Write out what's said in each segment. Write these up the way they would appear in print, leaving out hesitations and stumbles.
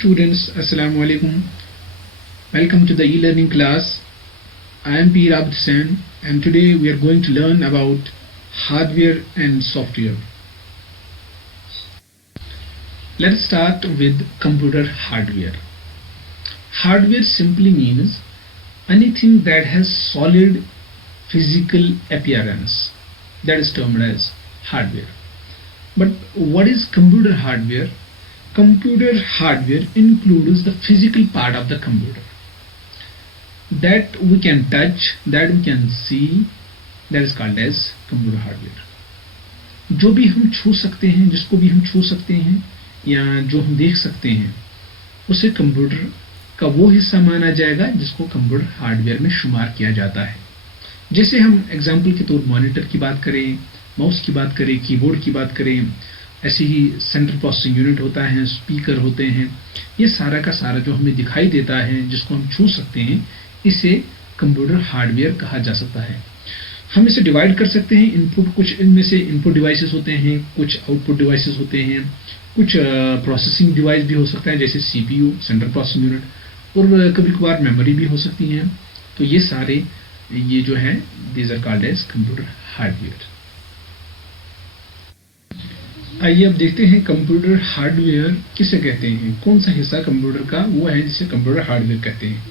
students, Assalamu alaikum. Welcome to the e-learning class. I am Peer Abd Hussain and today we are going to learn about hardware and software. Let's start with computer hardware. Hardware simply means anything that has solid physical appearance. That is termed as hardware. But what is computer hardware? Computer hardware includes the physical part of the computer that we can touch, that we can see, that is called as computer hardware. जो भी हम छू सकते हैं, जिसको भी हम छू सकते हैं या जो हम देख सकते हैं, उसे कंप्यूटर का वो हिस्सा माना जाएगा जिसको कंप्यूटर हार्डवेयर में शुमार किया जाता है. जैसे हम एग्जाम्पल के तौर मॉनिटर की बात करें, माउस की बात करें, कीबोर्ड की बात करें, ऐसे ही सेंट्रल प्रोसेसिंग यूनिट होता है, स्पीकर होते हैं, ये सारा का सारा जो हमें दिखाई देता है, जिसको हम छू सकते हैं, इसे कंप्यूटर हार्डवेयर कहा जा सकता है. हम इसे डिवाइड कर सकते हैं. इनपुट, कुछ इनमें से इनपुट डिवाइसेस होते हैं, कुछ आउटपुट डिवाइसेस होते हैं, कुछ प्रोसेसिंग डिवाइस भी हो सकता है जैसे सीपीयू, सेंट्रल प्रोसेसिंग यूनिट, और कभी कभार मेमोरी भी हो सकती हैं. तो ये सारे ये जो है these are called as computer hardware. आइए अब देखते हैं कंप्यूटर हार्डवेयर किसे कहते हैं, कौन सा हिस्सा कंप्यूटर का वो है जिसे कंप्यूटर हार्डवेयर कहते हैं.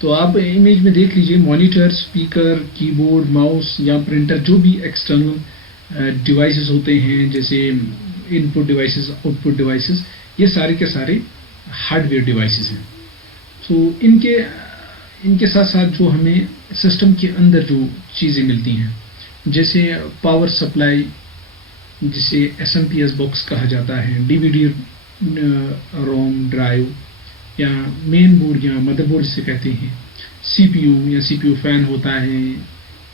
तो आप इमेज में देख लीजिए, मॉनिटर, स्पीकर, कीबोर्ड, माउस या प्रिंटर, जो भी एक्सटर्नल डिवाइसेस होते हैं जैसे इनपुट डिवाइसेस, आउटपुट डिवाइसेस, ये सारे के सारे हार्डवेयर डिवाइसेस हैं. तो इनके साथ साथ जो हमें सिस्टम के अंदर जो चीज़ें मिलती हैं जैसे पावर सप्लाई, जिसे एसएमपीएस बॉक्स कहा जाता है, डीवीडी रोम ड्राइव या मेन बोर्ड या मदरबोर्ड जिसे कहते हैं, सीपीयू या सीपीयू फैन होता है,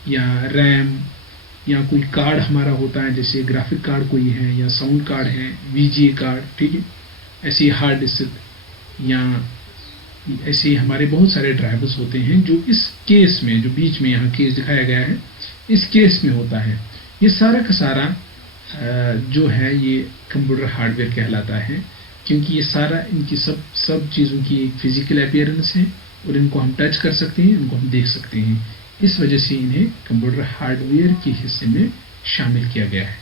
या रैम, या कोई कार्ड हमारा होता है जैसे ग्राफिक कार्ड कोई है, या साउंड कार्ड है, वीजीए कार्ड, ठीक है, ऐसे हार्ड डिस्क, या ऐसे हमारे बहुत सारे ड्राइवर्स होते हैं जो इस केस में, जो बीच में यहाँ केस दिखाया गया है, इस केस में होता है. ये सारा का सारा जो है ये कंप्यूटर हार्डवेयर कहलाता है, क्योंकि ये सारा इनकी सब चीज़ों की एक फिजिकल अपीयरेंस है और इनको हम टच कर सकते हैं, इनको हम देख सकते हैं. इस वजह से इन्हें कंप्यूटर हार्डवेयर के हिस्से में शामिल किया गया है.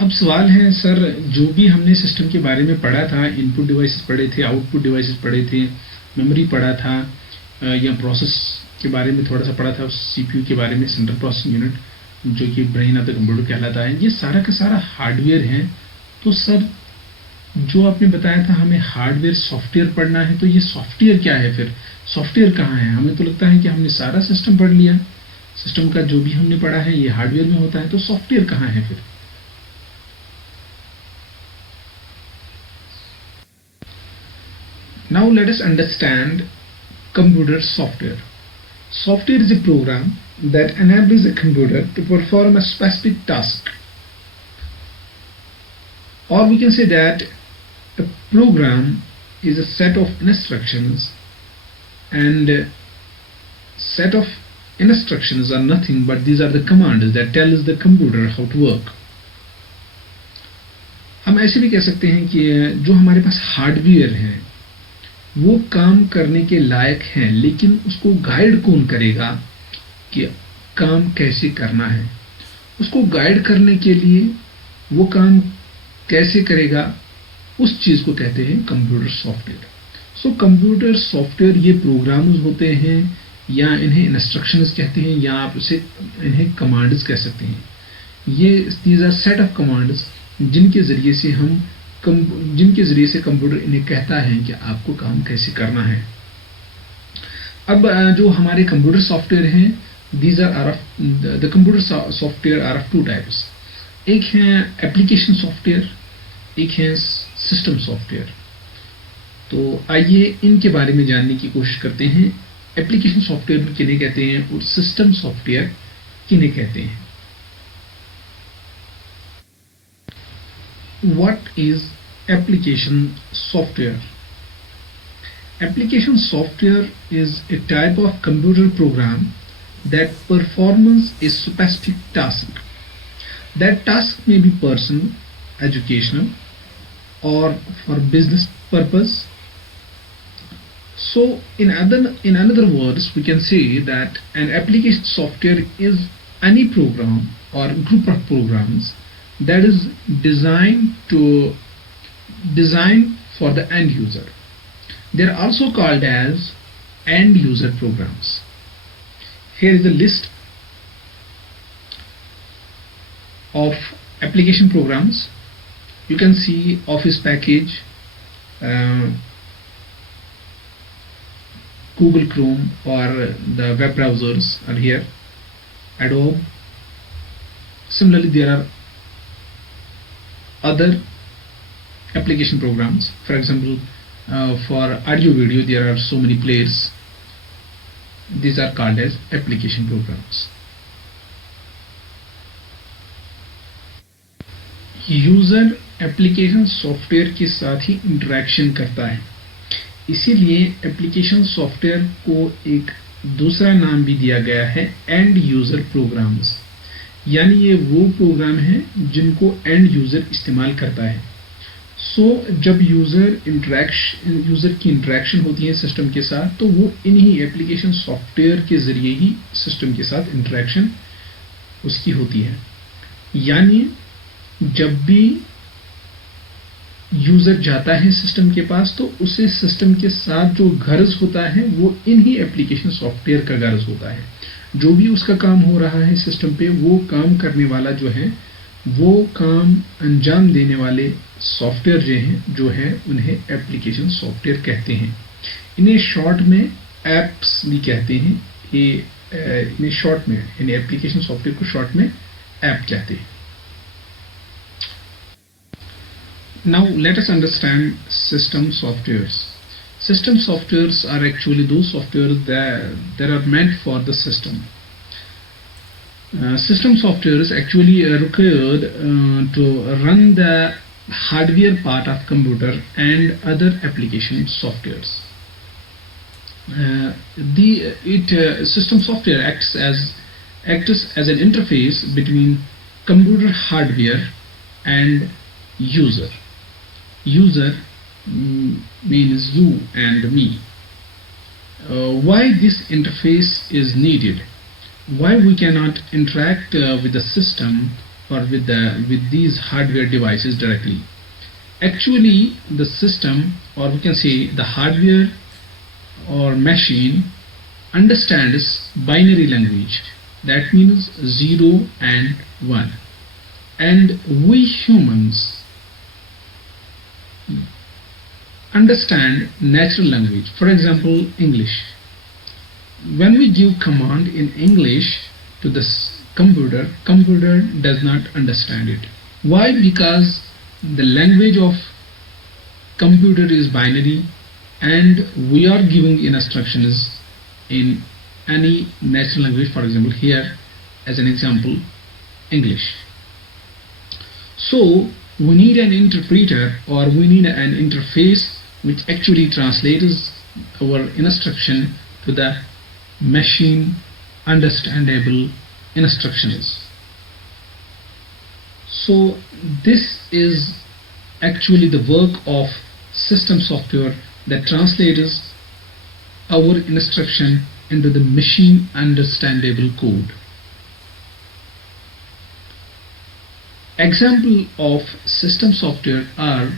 अब सवाल है, सर जो भी हमने सिस्टम के बारे में पढ़ा था, इनपुट डिवाइसेस पढ़े थे, आउटपुट डिवाइसेस पढ़े थे, मेमोरी पढ़ा था, या प्रोसेस के बारे में थोड़ा सा पढ़ा था, सीपीयू के बारे में, सेंट्रल प्रोसेसिंग यूनिट जो कि ब्रेन ऑफ द कंप्यूटर कहलाता है, ये सारा का सारा हार्डवेयर है. तो सर जो आपने बताया था हमें हार्डवेयर सॉफ्टवेयर पढ़ना है, तो ये सॉफ्टवेयर क्या है फिर, सॉफ्टवेयर कहाँ है? हमें तो लगता है कि हमने सारा सिस्टम पढ़ लिया, सिस्टम का जो भी हमने पढ़ा है ये हार्डवेयर में होता है, तो सॉफ्टवेयर कहाँ है फिर? Now let us understand computer software. Software is a program that enables a computer to perform a specific task. Or we can say that a program is a set of instructions, and set of instructions are nothing but these are the commands that tell the computer how to work. हम ऐसे भी कह सकते हैं कि जो हमारे पास hardware है वो काम करने के लायक हैं, लेकिन उसको गाइड कौन करेगा कि काम कैसे करना है, उसको गाइड करने के लिए वो काम कैसे करेगा, उस चीज़ को कहते हैं computer software. So computer software ये प्रोग्राम्स होते हैं, या इन्हें इंस्ट्रक्शंस कहते हैं, या आप उसे इन्हें कमांड्स कह सकते हैं. ये these are set of commands जिनके ज़रिए से कंप्यूटर इन्हें कहता है कि आपको काम कैसे करना है. अब जो हमारे कंप्यूटर सॉफ्टवेयर हैं, these are the computer software are of two types. एक है एप्लीकेशन सॉफ्टवेयर, एक है सिस्टम सॉफ्टवेयर. तो आइए इनके बारे में जानने की कोशिश करते हैं. एप्लीकेशन सॉफ्टवेयर किन्हें कहते हैं और सिस्टम सॉफ्टवेयर किन्हें कहते हैं. What is application software? Application software is a type of computer program that performs a specific task. That task may be personal, educational, or for business purpose. So in other words, we can say that an application software is any program or group of programs that is designed for the end user. They are also called as end user programs. Here is a list of application programs. You can see Office package, Google Chrome or the web browsers are here, Adobe. Similarly, there are other application programs. For example, for audio video, there are so many players. These are called as application programs. User application software के साथ ही interaction करता है, इसीलिए application software को एक दूसरा नाम भी दिया गया है एंड यूज़र प्रोग्राम्स, यानी ये वो प्रोग्राम हैं जिनको एंड यूज़र इस्तेमाल करता है. जब यूज़र की इंटरेक्शन होती है सिस्टम के साथ, तो वो इन्हीं एप्लीकेशन सॉफ्टवेयर के ज़रिए ही सिस्टम के साथ इंटरेक्शन उसकी होती है. यानी जब भी यूज़र जाता है सिस्टम के पास, तो उसे सिस्टम के साथ जो गर्ज होता है वो इन्हीं एप्लीकेशन सॉफ्टवेयर का गर्ज होता है. जो भी उसका काम हो रहा है सिस्टम पे, वो काम करने वाला जो है, वो काम अंजाम देने वाले सॉफ्टवेयर जो है उन्हें एप्लीकेशन सॉफ्टवेयर कहते हैं. इन्हें शॉर्ट में एप्स भी कहते हैं. इन्हें शॉर्ट में, इन एप्लीकेशन सॉफ्टवेयर को शॉर्ट में ऐप कहते हैं. Now let us understand system softwares. System softwares are actually those softwares that are meant for the system. System software is actually required to run the hardware part of computer and other application softwares. System software acts as an interface between computer hardware and user. User means you and me. Why this interface is needed? Why we cannot interact with the system or with these hardware devices directly? Actually, the system, or we can say the hardware or machine, understands binary language. That means 0 and 1. And we humans understand natural language. For example, English. When we give command in English to the computer does not understand it. Why? Because the language of computer is binary and we are giving instructions in any natural language. For example, here as an example, English. So we need an interpreter, or we need an interface which actually translates our instruction to the machine understandable instructions. So this is actually the work of system software that translates our instruction into the machine understandable code. Example of system software are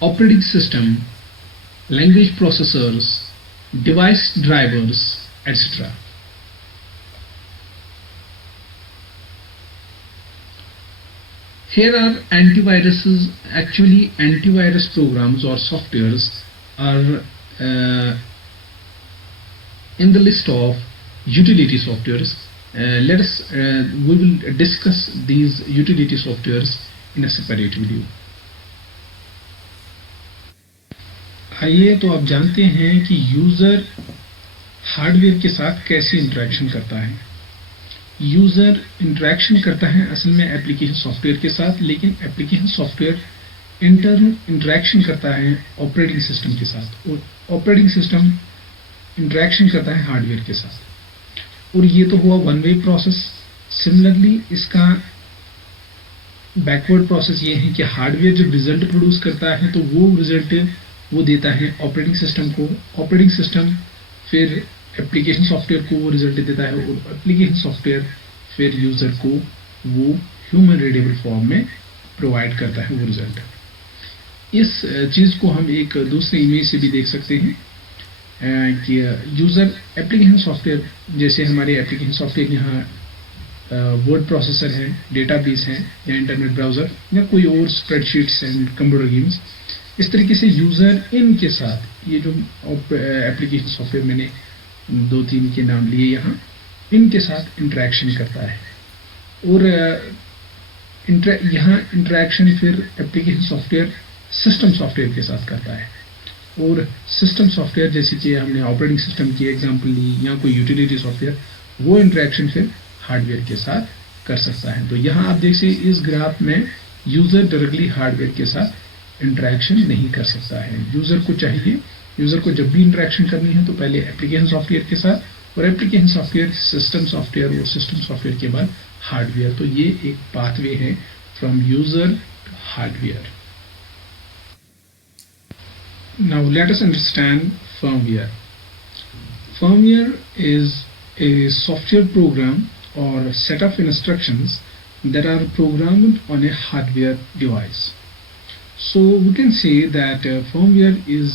operating system, language processors, device drivers, etc. Here are antiviruses. Actually, antivirus programs or softwares are in the list of utility softwares. We will discuss these utility softwares in a separate video. आइए, तो आप जानते हैं कि user hardware के साथ कैसे interaction करता है. यूज़र इंटरेक्शन करता है असल में एप्लीकेशन सॉफ्टवेयर के साथ, लेकिन एप्लीकेशन सॉफ्टवेयर इंटरन इंटरेक्शन करता है ऑपरेटिंग सिस्टम के साथ, और ऑपरेटिंग सिस्टम इंटरेक्शन करता है हार्डवेयर के साथ. और ये तो हुआ वन वे प्रोसेस. सिमिलरली इसका बैकवर्ड प्रोसेस ये है कि हार्डवेयर जब रिजल्ट प्रोड्यूस करता है तो वो रिजल्ट वो देता है ऑपरेटिंग सिस्टम को, ऑपरेटिंग सिस्टम फिर एप्लीकेशन सॉफ्टवेयर को वो रिजल्ट देता है, और एप्लीकेशन सॉफ्टवेयर फिर यूज़र को वो ह्यूमन रीडेबल फॉर्म में प्रोवाइड करता है वो रिजल्ट। इस चीज़ को हम एक दूसरे इमेज से भी देख सकते हैं कि यूज़र एप्लीकेशन सॉफ्टवेयर, जैसे हमारे एप्लीकेशन सॉफ्टवेयर यहाँ वर्ड प्रोसेसर है, डेटाबेस है, या इंटरनेट ब्राउज़र, या कोई और स्प्रेडशीट्स एंड कंप्यूटर गेम्स, इस तरीके से यूज़र इनके साथ ये जो एप्लीकेशन सॉफ्टवेयर मैंने 2-3 के नाम लिए यहाँ, इनके साथ इंटरेक्शन करता है। और यहाँ इंटरेक्शन फिर एप्लीकेशन सॉफ्टवेयर सिस्टम सॉफ्टवेयर के साथ करता है, और सिस्टम सॉफ्टवेयर जैसे कि हमने ऑपरेटिंग सिस्टम की एग्जांपल ली या कोई यूटिलिटी सॉफ्टवेयर, वो इंटरेक्शन फिर हार्डवेयर के साथ कर सकता है। तो यहाँ आप देखिए इस ग्राफ में यूज़र डायरेक्टली हार्डवेयर के साथ इंटरेक्शन नहीं कर सकता है। यूज़र को चाहिए, यूज़र को जब भी इंटरेक्शन करनी है तो पहले एप्लीकेशन सॉफ्टवेयर के साथ, और एप्लीकेशन सॉफ्टवेयर सिस्टम सॉफ्टवेयर, और सिस्टम सॉफ्टवेयर के बाद हार्डवेयर। तो ये एक पाथवे है from user to hardware. Now let us understand firmware. Firmware is a software program or set of instructions that are programmed on a hardware device. So we can say that firmware is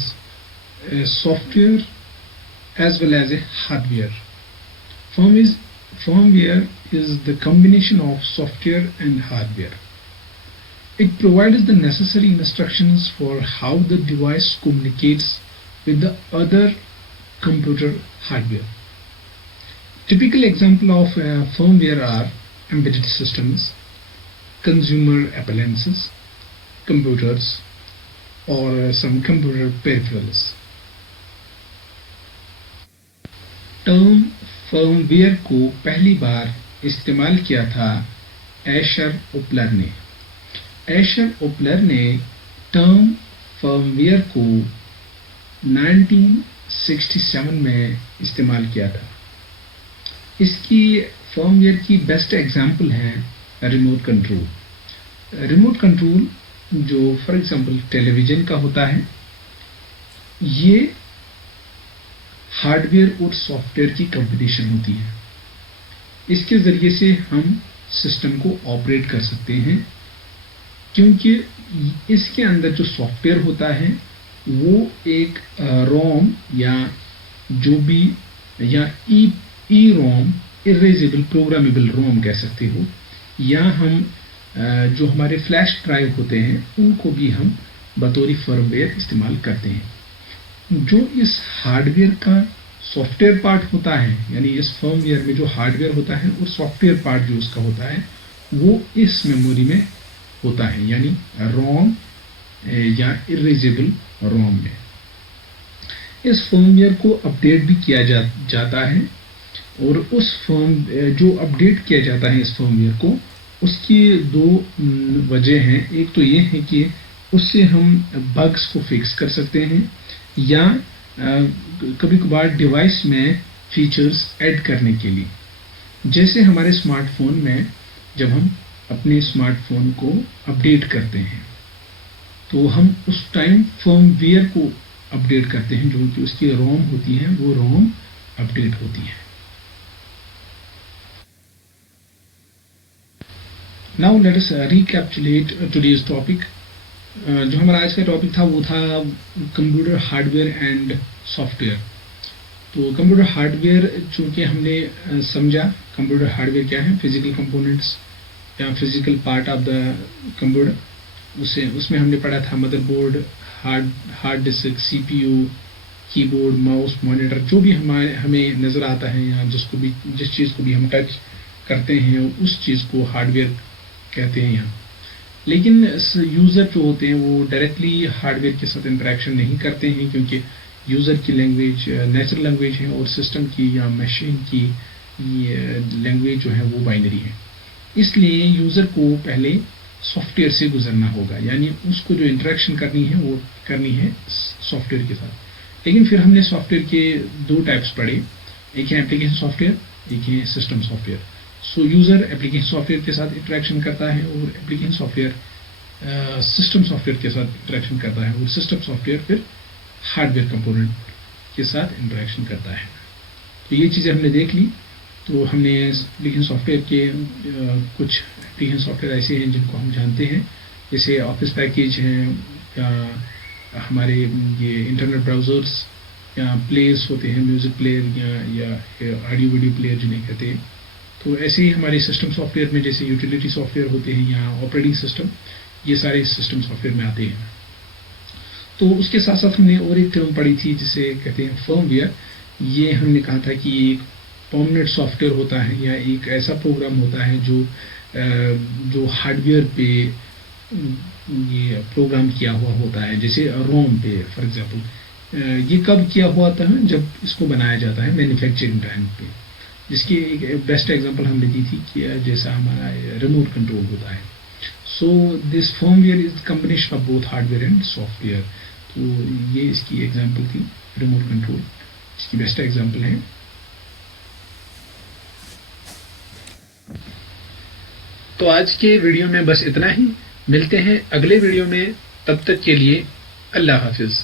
a software as well as a hardware. Firmware is the combination of software and hardware. It provides the necessary instructions for how the device communicates with the other computer hardware. Typical example of firmware are embedded systems, consumer appliances, computers, or some computer peripherals. Term firmware को पहली बार इस्तेमाल किया था Asher ओपलर ने। Asher ओपलर ने term firmware को 1967 में इस्तेमाल किया था। इसकी फर्मवेयर की बेस्ट एग्जांपल है रिमोट कंट्रोल। रिमोट कंट्रोल जो फॉर एग्जांपल टेलीविज़न का होता है, ये हार्डवेयर और सॉफ्टवेयर की कॉम्बिनेशन होती है। इसके ज़रिए से हम सिस्टम को ऑपरेट कर सकते हैं, क्योंकि इसके अंदर जो सॉफ्टवेयर होता है वो एक रोम या जो भी या ई रोम, इरेजेबल प्रोग्रामेबल रोम कह सकते हो, या हम जो हमारे फ्लैश ड्राइव होते हैं उनको भी हम बतौर फर्मवेयर इस्तेमाल करते हैं। जो इस हार्डवेयर का सॉफ्टवेयर पार्ट होता है, यानी इस फर्मवेयर में जो हार्डवेयर होता है और सॉफ्टवेयर पार्ट जो उसका होता है वो इस मेमोरी में होता है, यानी रोम या इरेजेबल रोम में। इस फर्मवेयर को अपडेट भी किया जाता है, और उस जो अपडेट किया जाता है इस फर्मवेयर को, उसकी दो वजह हैं। एक तो ये है कि उससे हम बग्स को फिक्स कर सकते हैं, या कभी कभार डिवाइस में फीचर्स ऐड करने के लिए। जैसे हमारे स्मार्टफोन में जब हम अपने स्मार्टफोन को अपडेट करते हैं तो हम उस टाइम फर्मवेयर को अपडेट करते हैं, जो कि उसकी रोम होती है वो रोम अपडेट होती है। Now let us recapitulate today's topic. जो हमारा आज का टॉपिक था वो था कंप्यूटर हार्डवेयर एंड सॉफ्टवेयर। तो कंप्यूटर हार्डवेयर चूँकि हमने समझा कंप्यूटर हार्डवेयर क्या है, फिजिकल कंपोनेंट्स या physical part of the computer. उसमें हमने पढ़ा था motherboard, hard disk, CPU, keyboard, mouse, monitor, जो भी हमें नज़र आता है या जिस चीज़ को भी हम टच करते हैं उस चीज़ को हार्डवेयर कहते हैं यहाँ। लेकिन यूज़र जो होते हैं वो डायरेक्टली हार्डवेयर के साथ इंटरेक्शन नहीं करते हैं, क्योंकि यूज़र की लैंग्वेज नेचुरल लैंग्वेज है और सिस्टम की या मशीन की लैंग्वेज जो है वो बाइनरी है। इसलिए यूज़र को पहले सॉफ्टवेयर से गुजरना होगा, यानी उसको जो इंटरेक्शन करनी है वो करनी है सॉफ्टवेयर के साथ। लेकिन फिर हमने सॉफ्टवेयर के दो टाइप्स पढ़े, एक है एप्लीकेशन सॉफ्टवेयर, एक है system software. So user application soft where کے ساتھ انٹریکشن کرتا ہے اور application soft where system soft where کے ساتھ انٹریکشن کرتا ہے اور سسٹم سافٹ ویئر پھر ہارڈ ویئر کمپوننٹ کے ساتھ انٹریکشن کرتا ہے. تو یہ چیزیں ہم نے دیکھ لی. تو ہم نے اپلیکیشن سافٹ ویئر کے کچھ اپلیکیشن سافٹ ویئر ایسے ہیں جن کو ہم جانتے ہیں, جیسے آفس پیکیج ہیں یا ہمارے یہ انٹرنیٹ براؤزرس یا پلیئرس ہوتے ہیں, میوزک پلیئر یا آڈیو ویڈیو پلیئر جنہیں کہتے ہیں. تو ایسے ہی ہمارے سسٹم سافٹ ویئر میں جیسے یوٹیلیٹی سافٹ ویئر ہوتے ہیں یا آپریٹنگ سسٹم, یہ سارے سسٹم سافٹ ویئر میں آتے ہیں. تو اس کے ساتھ ساتھ ہم نے اور ایک ٹرم پڑھی تھی جسے کہتے ہیں فرم ویئر. یہ ہم نے کہا تھا کہ یہ ایک پرماننٹ سافٹ ویئر ہوتا ہے یا ایک ایسا پروگرام ہوتا ہے جو ہارڈ ویئر پہ یہ پروگرام کیا ہوا ہوتا ہے, جیسے روم پہ فار ایگزامپل. یہ کب کیا ہوا تھا؟ جب اس کو بنایا جاتا ہے مینوفیکچرنگ ٹائم پہ, جس کی ایک بیسٹ ایگزامپل ہم نے دی تھی کہ جیسا ہمارا ریموٹ کنٹرول ہوتا ہے. So this firmware is combination of both hardware and software. تو یہ اس کی ایگزامپل تھی ریموٹ کنٹرول, اس کی بیسٹ ایگزامپل ہے. تو آج کے ویڈیو میں بس اتنا ہی. ملتے ہیں اگلے ویڈیو میں, تب تک کے لیے اللہ حافظ.